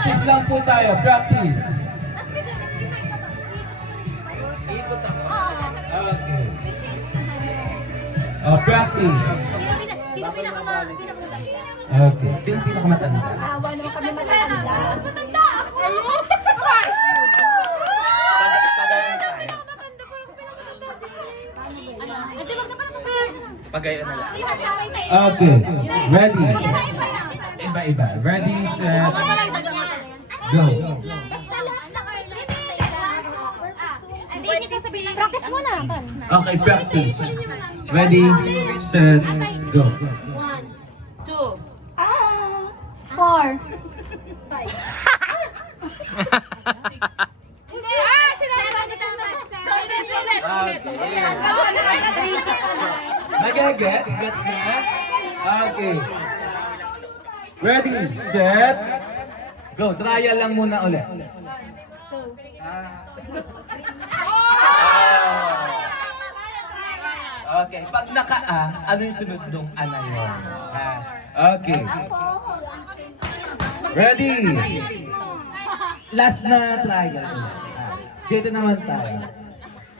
Practice lang po tayo. Practice. Ikot ako. Okay. Practice. Sino pinakamatanda? Okay. Sino pinakamatanda? Awa naman kami matanda. Mas matanda ako. Pagayon tayo. Matanda ko lang pinakamatanda. Pagayon na lang. Okay. Ready? Iba-iba. Ready, set, go. Practice mo na. Okay, practice. Ready, set, go. 1, 2, 4, 5. Sinabi ko dapat. Nag-gets? Gets na? Okay. Ready, set, go. Trial lang muna ulit. Okay, pag naka-a, ano yung sunod nung a na yun? Okay. Ready? Last na trial ulit. Dito naman tayo.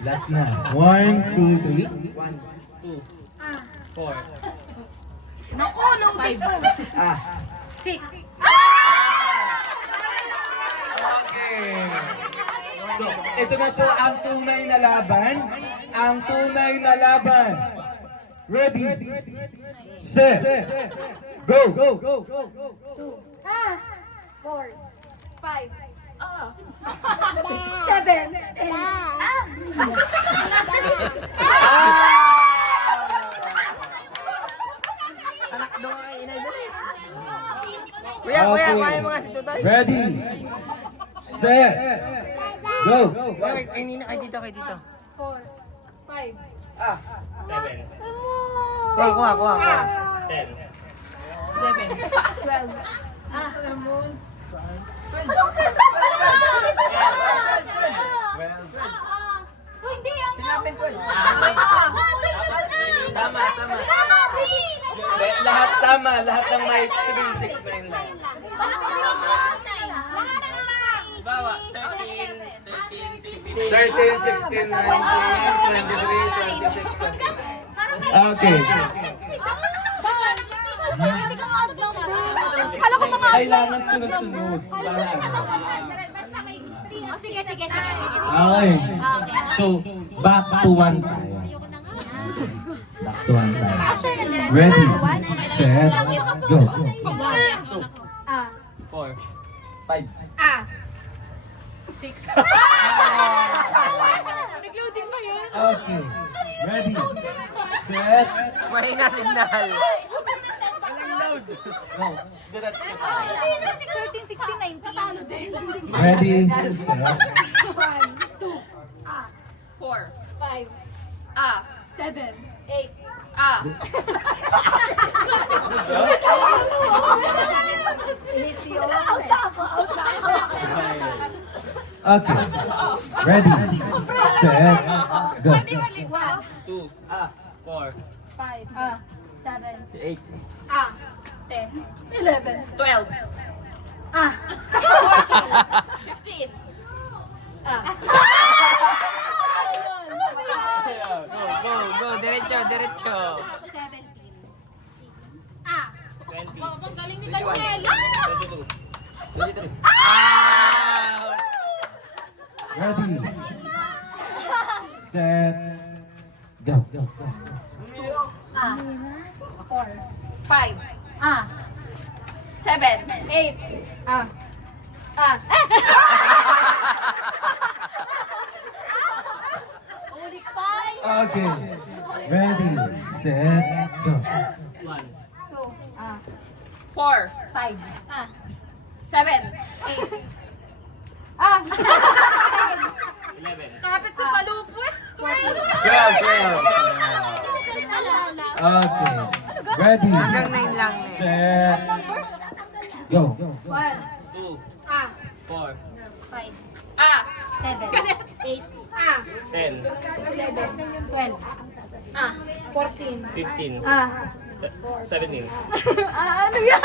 Last na. 1, 2, 3. 1, 2, 4. Naku, loaded ko. 6. Okay. So, ito na po ang tunay na laban. Ang tunay na laban. Ready, set, go. 4, 5, 7, 8. Anak doon ka kay inay dali. Kuya, kaya mo nga si Tutoy. Ready, set, go. Ay, nina, ay dito, 4, 5. 7. Kuha. 10. 12. Hindi ang Sinapin ko. Tama. Lahat tama, lahat ng may 369 lang. Bawa, 13, 13, 16, 19, 23, 26, 29. Okay. Kailangan sunod-sunod. Para ano. Sige. Okay. So, back to 1 tayo. Back to 1 tayo. Ready, set, go. 4, 5. 6. Nag-loading ba yun? Okay. Ready, set, Mahina signal. go. Diretso tayo. 13, 16, 19. Tatalo din. Ready, set, 1, 2, 4, 5, 7, 8. okay. Ready, set, go. 2, 4, 5, 7, 8. 10, 11, 12. 15. Go. Diretso. 17. 20. Ang galing ni Daniela! 22. 23. Ready, set, go. 4, 5, 7, 8. Ulit pa! Okay. Ready, set, go. 1. 4, 5, 7, 8. 11. Kapit sa palupot! 12. Okay. Ready, Hanggang 9 lang. set, go. 1, 2, 4, 5, 7, 8, 10, 12, 14, 15, 17. ano yan?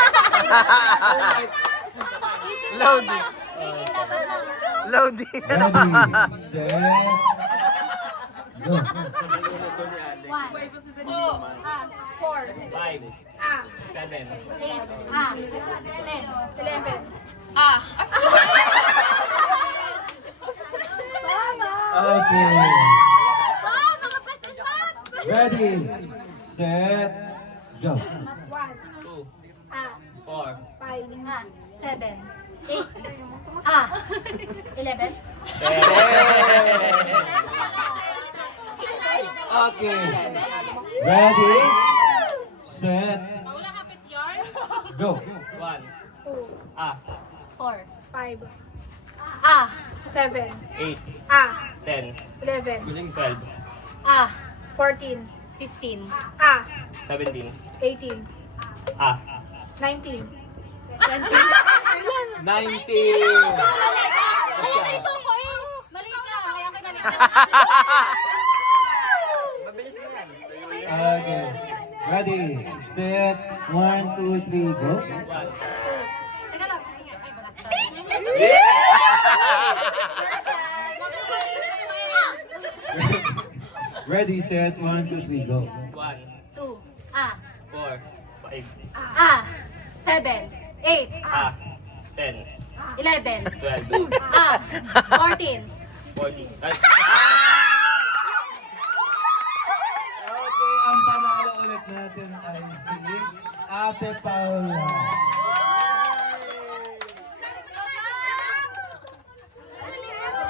Loading. 18 dapat lang. Loading. Ready, set, go. 1, 2, 4, 5, 7, 8, 10, 11. Okay. Mga pasipat! Ready, set, go. 2, 4, 7, 8, 11. Okay. Ready, set, go. 1, 4, 5, 7, 8, 10, 11, 12, 14, 15, 17, 18, 19, 20. 90. Kaya rito ko eh. Mali ka. Kaya kinalit ka. Mabilis na yan. Okay. Ready, set, 1, 2, 3, go. 1, Teka lang. Ay, Ready, set, 1, 2, 3, go. 1, 2, 4, 5, 7, 8, 10, 11, 12, 14. 14. Okay, ang panalo ulit natin ay si Ate Paula.